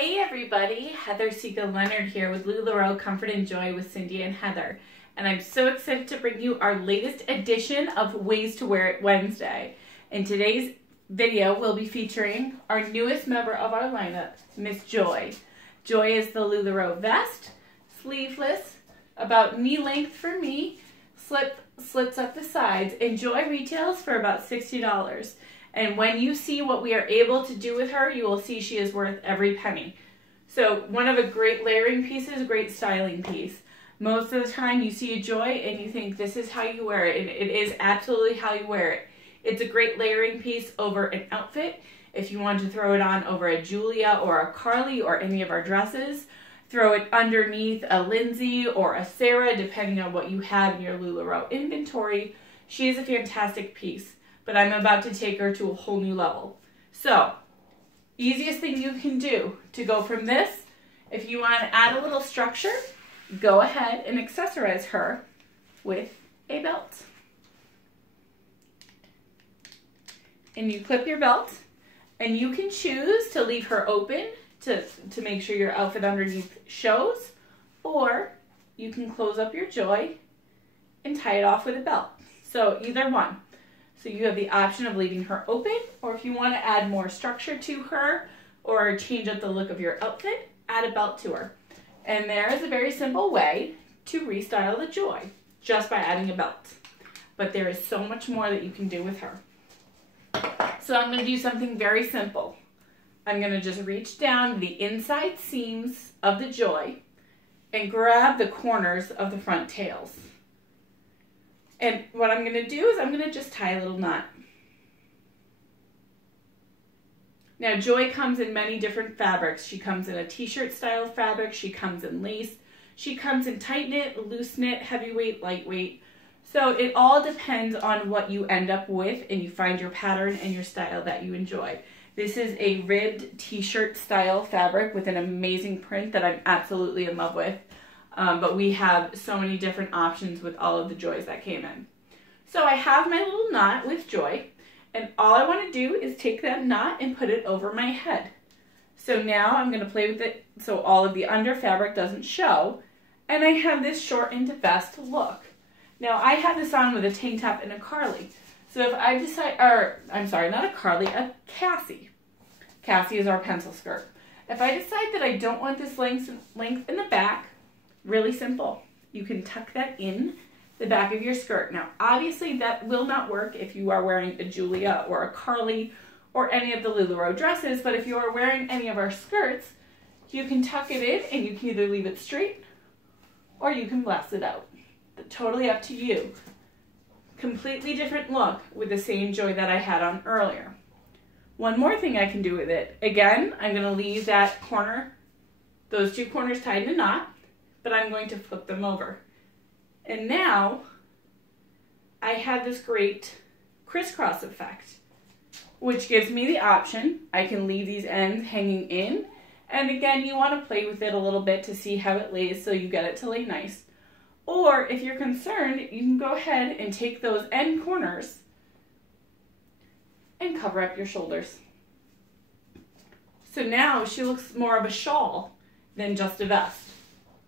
Hey everybody, Heather Segal-Leonard here with LuLaRoe Comfort and Joy with Cindy and Heather. And I'm so excited to bring you our latest edition of Ways to Wear It Wednesday. In today's video, we'll be featuring our newest member of our lineup, Miss Joy. Joy is the LuLaRoe vest, sleeveless, about knee length for me, slits up the sides, and Joy retails for about $60. And when you see what we are able to do with her, you will see she is worth every penny. So one of a great layering pieces, a great styling piece. Most of the time you see a Joy and you think this is how you wear it, and it is absolutely how you wear it. It's a great layering piece over an outfit. If you want to throw it on over a Julia or a Carly or any of our dresses, throw it underneath a Lindsay or a Sarah, depending on what you have in your LuLaRoe inventory. She is a fantastic piece, but I'm about to take her to a whole new level. So, easiest thing you can do to go from this, if you want to add a little structure, go ahead and accessorize her with a belt. And you clip your belt, and you can choose to leave her open to make sure your outfit underneath shows, or you can close up your Joy and tie it off with a belt. So either one. So you have the option of leaving her open, or if you want to add more structure to her or change up the look of your outfit, add a belt to her. And there is a very simple way to restyle the Joy, just by adding a belt. But there is so much more that you can do with her. So I'm going to do something very simple. I'm going to just reach down the inside seams of the Joy and grab the corners of the front tails. And what I'm going to do is I'm going to just tie a little knot. Now Joy comes in many different fabrics. She comes in a t-shirt style fabric. She comes in lace. She comes in tight knit, loose knit, heavyweight, lightweight. So it all depends on what you end up with and you find your pattern and your style that you enjoy. This is a ribbed t-shirt style fabric with an amazing print that I'm absolutely in love with. But we have so many different options with all of the Joys that came in. So I have my little knot with Joy, and all I want to do is take that knot and put it over my head. So now I'm going to play with it so all of the under fabric doesn't show, and I have this shortened vest look. Now I have this on with a tank top and a Carly. So if I decide, or I'm sorry, not a Carly, a Cassie. Cassie is our pencil skirt. If I decide that I don't want this length in the back, really simple. You can tuck that in the back of your skirt. Now, obviously that will not work if you are wearing a Julia or a Carly or any of the LuLaRoe dresses, but if you are wearing any of our skirts, you can tuck it in and you can either leave it straight or you can blast it out. Totally up to you. Completely different look with the same Joy that I had on earlier. One more thing I can do with it. Again, I'm going to leave that corner, those two corners tied in a knot, but I'm going to flip them over. And now I have this great crisscross effect, which gives me the option. I can leave these ends hanging in, and again, you want to play with it a little bit to see how it lays so you get it to lay nice. Or if you're concerned, you can go ahead and take those end corners and cover up your shoulders. So now she looks more of a shawl than just a vest.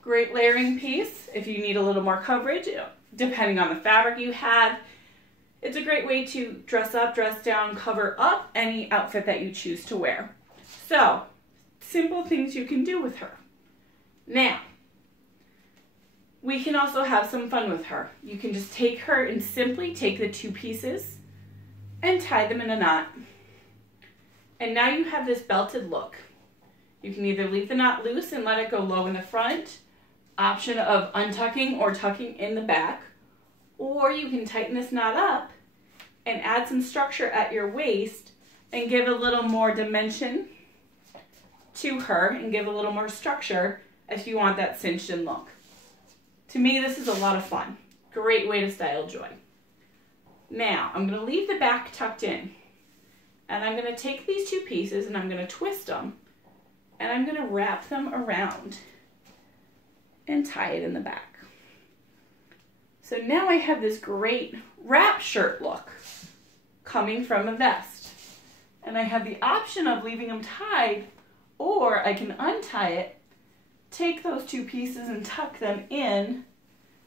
Great layering piece if you need a little more coverage, depending on the fabric you have. It's a great way to dress up, dress down, cover up any outfit that you choose to wear. So, simple things you can do with her. Now, we can also have some fun with her. You can just take her and simply take the two pieces and tie them in a knot. And now you have this belted look. You can either leave the knot loose and let it go low in the front, option of untucking or tucking in the back, or you can tighten this knot up and add some structure at your waist and give a little more dimension to her and give a little more structure if you want that cinched in look. To me, this is a lot of fun. Great way to style Joy. Now, I'm going to leave the back tucked in, and I'm going to take these two pieces and I'm going to twist them, and I'm going to wrap them around and tie it in the back. So now I have this great wrap shirt look coming from a vest. And I have the option of leaving them tied, or I can untie it, take those two pieces and tuck them in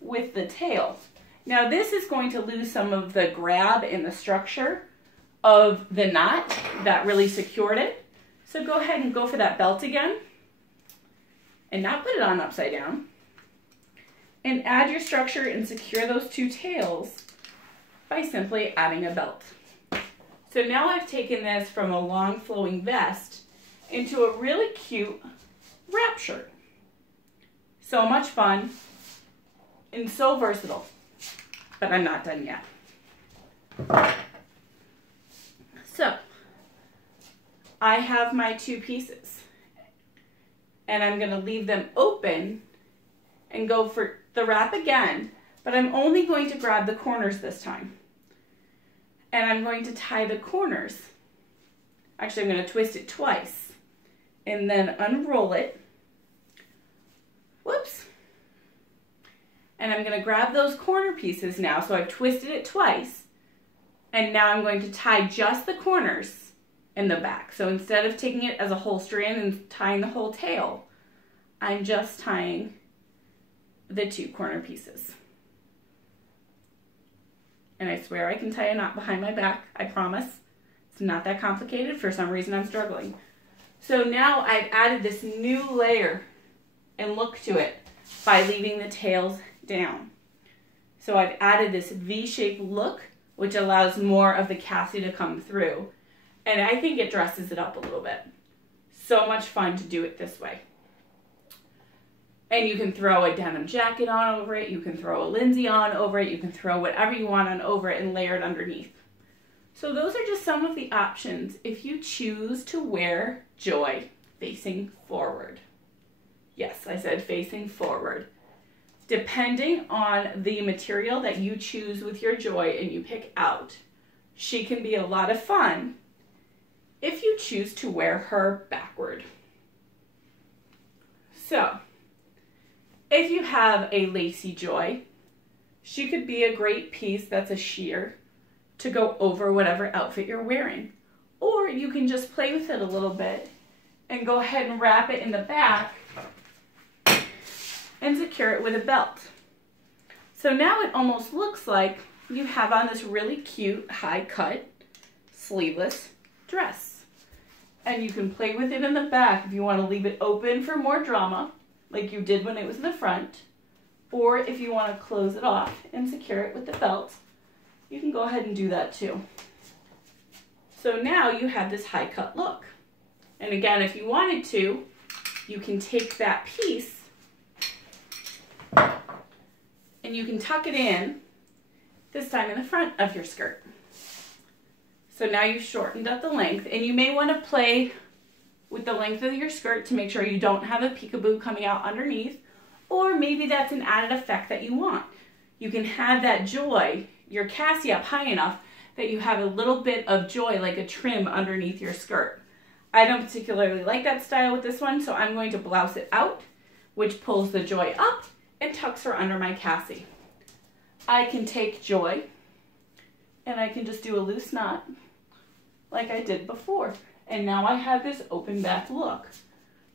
with the tail. Now this is going to lose some of the grab in the structure of the knot that really secured it. So go ahead and go for that belt again and now put it on upside down and add your structure and secure those two tails by simply adding a belt. So now I've taken this from a long flowing vest into a really cute wrap shirt. So much fun and so versatile, but I'm not done yet. So I have my two pieces and I'm going to leave them open and go for the wrap again, but I'm only going to grab the corners this time. And I'm going to tie the corners. Actually, I'm going to twist it twice and then unroll it. Whoops. And I'm going to grab those corner pieces now. So I've twisted it twice. And now I'm going to tie just the corners in the back. So instead of taking it as a whole strand and tying the whole tail, I'm just tying the two corner pieces. And I swear I can tie a knot behind my back, I promise. It's not that complicated. For some reason I'm struggling. So now I've added this new layer and look to it by leaving the tails down. So I've added this V-shaped look, which allows more of the cassie to come through. And I think it dresses it up a little bit. So much fun to do it this way. And you can throw a denim jacket on over it. You can throw a linsey on over it. You can throw whatever you want on over it and layer it underneath. So those are just some of the options if you choose to wear Joy facing forward. Yes, I said facing forward. Depending on the material that you choose with your Joy and you pick out, she can be a lot of fun if you choose to wear her backward. So, if you have a lacy Joy, she could be a great piece that's a sheer to go over whatever outfit you're wearing. Or you can just play with it a little bit and go ahead and wrap it in the back and secure it with a belt. So now it almost looks like you have on this really cute high cut sleeveless dress. And you can play with it in the back if you want to leave it open for more drama, like you did when it was in the front, or if you want to close it off and secure it with the belt, you can go ahead and do that too. So now you have this high cut look. And again, if you wanted to, you can take that piece and you can tuck it in, this time in the front of your skirt. So now you've shortened up the length, and you may want to play with the length of your skirt to make sure you don't have a peekaboo coming out underneath, or maybe that's an added effect that you want. You can have that Joy, your cassie up high enough that you have a little bit of Joy, like a trim underneath your skirt. I don't particularly like that style with this one, so I'm going to blouse it out, which pulls the Joy up and tucks her under my cassie. I can take Joy and I can just do a loose knot like I did before. And now I have this open back look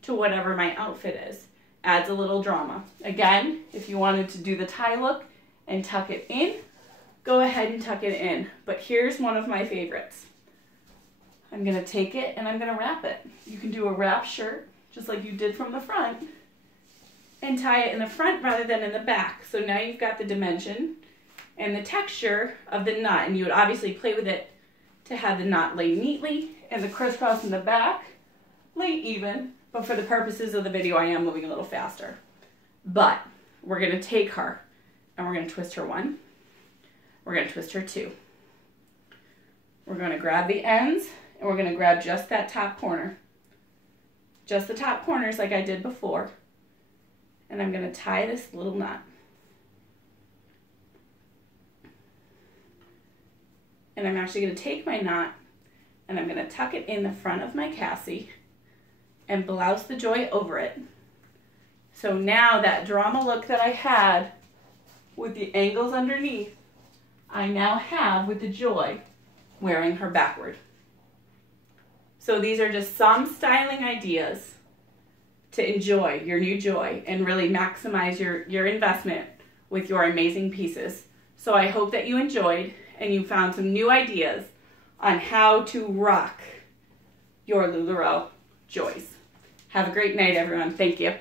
to whatever my outfit is. Adds a little drama. Again, if you wanted to do the tie look and tuck it in, go ahead and tuck it in. But here's one of my favorites. I'm gonna take it and I'm gonna wrap it. You can do a wrap shirt, just like you did from the front, and tie it in the front rather than in the back. So now you've got the dimension and the texture of the knot, and you would obviously play with it to have the knot lay neatly and the crisscross in the back lay even, but for the purposes of the video I am moving a little faster. But we're going to take her and we're going to twist her one, we're going to twist her two. We're going to grab the ends and we're going to grab just that top corner. Just the top corners like I did before. And I'm going to tie this little knot. And I'm actually going to take my knot and I'm going to tuck it in the front of my cassie and blouse the Joy over it. So now that drama look that I had with the angles underneath, I now have with the Joy wearing her backward. So these are just some styling ideas to enjoy your new Joy and really maximize your investment with your amazing pieces. So I hope that you enjoyed and you found some new ideas on how to rock your LuLaRoe Joys. Have a great night, everyone. Thank you.